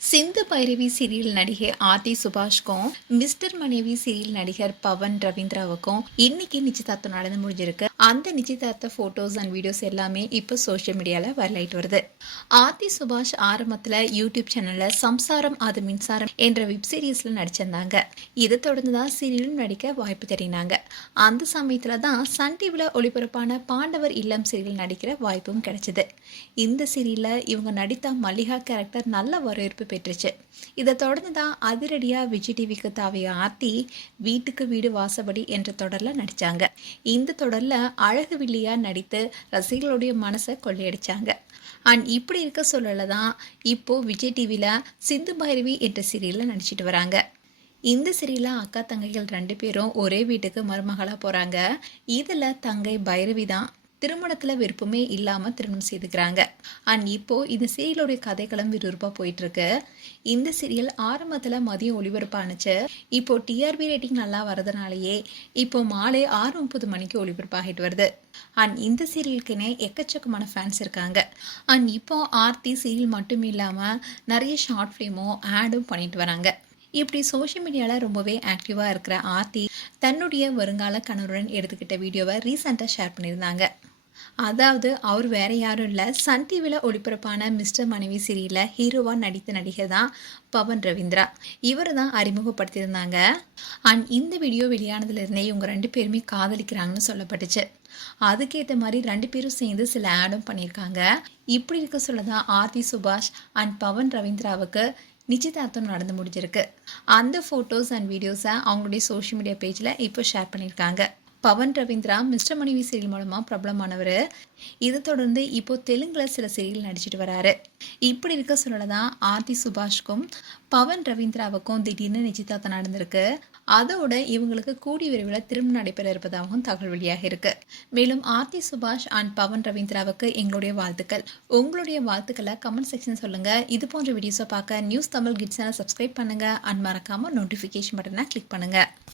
Sindhu Bhairavi serial நடிகை Aarthi சுபாஷ்க்கும் mister மனைவி serial நடிகர் பவன் ரவீந்திராவுக்கும் இன்னைக்கு நிச்சயதார்த்தம் நடந்து முடிஞ்சிருக்கு. அந்த நிச்சயதார்த்த போட்டோஸ் அண்ட் வீடியோஸ் எல்லாமே இப்போ சோஷியல் மீடியால வரலாயிட்டு வருது. ஆர்த்தி சுபாஷ் ஆரம்பத்துல யூடியூப் சேனல்ல சம்சாரம் அது மின்சாரம் என்ற வெப் சீரிஸ்ல நடிச்சிருந்தாங்க. இதை தொடர்ந்து தான் சீரியலும் நடிக்க வாய்ப்பு தெரியினாங்க. அந்த சமயத்துல தான் சன் டிவில ஒளிபரப்பான பாண்டவர் இல்லம் சீரியல் நடிக்கிற வாய்ப்பும் கிடைச்சது. இந்த சீரியல்ல இவங்க நடித்த மல்லிகா கேரக்டர் நல்ல வரவேற்பு பெற்றுச்சு. இதை தொடர்ந்து தான் அதிரடியா விஜய் டிவிக்கு தாவிய ஆர்த்தி வீட்டுக்கு வீடு வாசப்படி என்ற தொடர்ல நடிச்சாங்க. இந்த தொடர்ல அழகு வில்லியா நடித்து ரசிகர்களுடைய மனசை கொள்ளையடிச்சாங்க. அண்ட் இப்படி இருக்க சொல்லல தான் இப்போ விஜய் டிவில சிந்து பைரவி என்ற சீரியல்ல நடிச்சிட்டு வராங்க. இந்த சீரியல்ல அக்கா தங்கைகள் 2 பேரும் ஒரே வீட்டுக்கு மருமகளா போறாங்க. இதுல தங்கை பைரவி தான் திருமணத்துல விருப்பமே இல்லாம திருமணம் செய்துக்கிறாங்க. அண்ட் இப்போ இந்த சீரியலுடைய கதைக்களம் விறுவிறுப்பா போயிட்டு இருக்கு. இந்த சீரியல் ஆரம்பத்துல மதியம் ஒளிபரப்பானுச்சு. இப்போ டிஆர்பி ரேட்டிங் நல்லா வரதுனாலயே இப்போ மாலை 6:30 மணிக்கு ஒளிபரப்பாகிட்டு வருது. அண்ட் இந்த சீரியலுக்குன்னே எக்கச்சக்கமான ஃபேன்ஸ் இருக்காங்க. அண்ட் இப்போ ஆர்த்தி சீரியல் மட்டும் இல்லாம நிறைய ஷார்ட் ஃபிலிமும் ஆடும் பண்ணிட்டு வராங்க. இப்படி சோஷியல் மீடியாவில் ரொம்பவே ஆக்டிவாக இருக்கிற ஆர்த்தி தன்னுடைய வருங்கால கணவருடன் எடுத்துக்கிட்ட வீடியோவை ரீசெண்டாக ஷேர் பண்ணியிருந்தாங்க. அதாவது அவர் வேற யாரும் இல்லை, சன் டிவியில் ஒளிபரப்பான மிஸ்டர் மனைவி சீரியலில் ஹீரோவாக நடித்த நடிகர் தான் பவன் ரவீந்திரா. இவர் தான் அறிமுகப்படுத்தியிருந்தாங்க. அண்ட் இந்த வீடியோ வெளியானதுலேருந்தே இவங்க 2 பேருமே காதலிக்கிறாங்கன்னு சொல்லப்பட்டுச்சு. அதுக்கேற்ற மாதிரி 2 பேரும் சேர்ந்து சில ஆடும் பண்ணியிருக்காங்க. இப்படி இருக்க சொல்லதான் ஆர்த்தி சுபாஷ் அண்ட் பவன் ரவீந்திராவுக்கு நிச்சயதார்த்தம் நடந்து முடிஞ்சிருக்கு. அந்த ஃபோட்டோஸ் அண்ட் வீடியோஸை அவங்களுடைய சோஷியல் மீடியா பேஜில் இப்போ ஷேர் பண்ணியிருக்காங்க. பவன் ரவீந்திரா மிஸ்டர் மனைவி சீரியல் மூலமாக பிரபலமானவர். இதை தொடர்ந்து இப்போ தெலுங்குல சில சீரியல் நடிச்சிட்டு வராரு. இப்படி இருக்க சொல்லதான் ஆர்த்தி சுபாஷ்க்கும் பவன் ரவீந்திராவுக்கும் திடீர்னு நிச்சயதார்த்தம் நடந்திருக்கு. அதோட இவங்களுக்கு கூடிய விரைவில் திருமணம் நடைபெற இருப்பதாகவும் தகவல் வெளியாக இருக்கு. மேலும் ஆர்த்தி சுபாஷ் அண்ட் பவன் ரவீந்திராவுக்கு எங்களுடைய வாழ்த்துக்கள். உங்களுடைய வாழ்த்துக்களை கமெண்ட் செக்ஷன் சொல்லுங்க. இது போன்ற வீடியோஸை பார்க்க news Tamil kids channel subscribe பண்ணுங்க. அண்ட் மறக்காம நோட்டிஃபிகேஷன் பட்டனை கிளிக் பண்ணுங்க.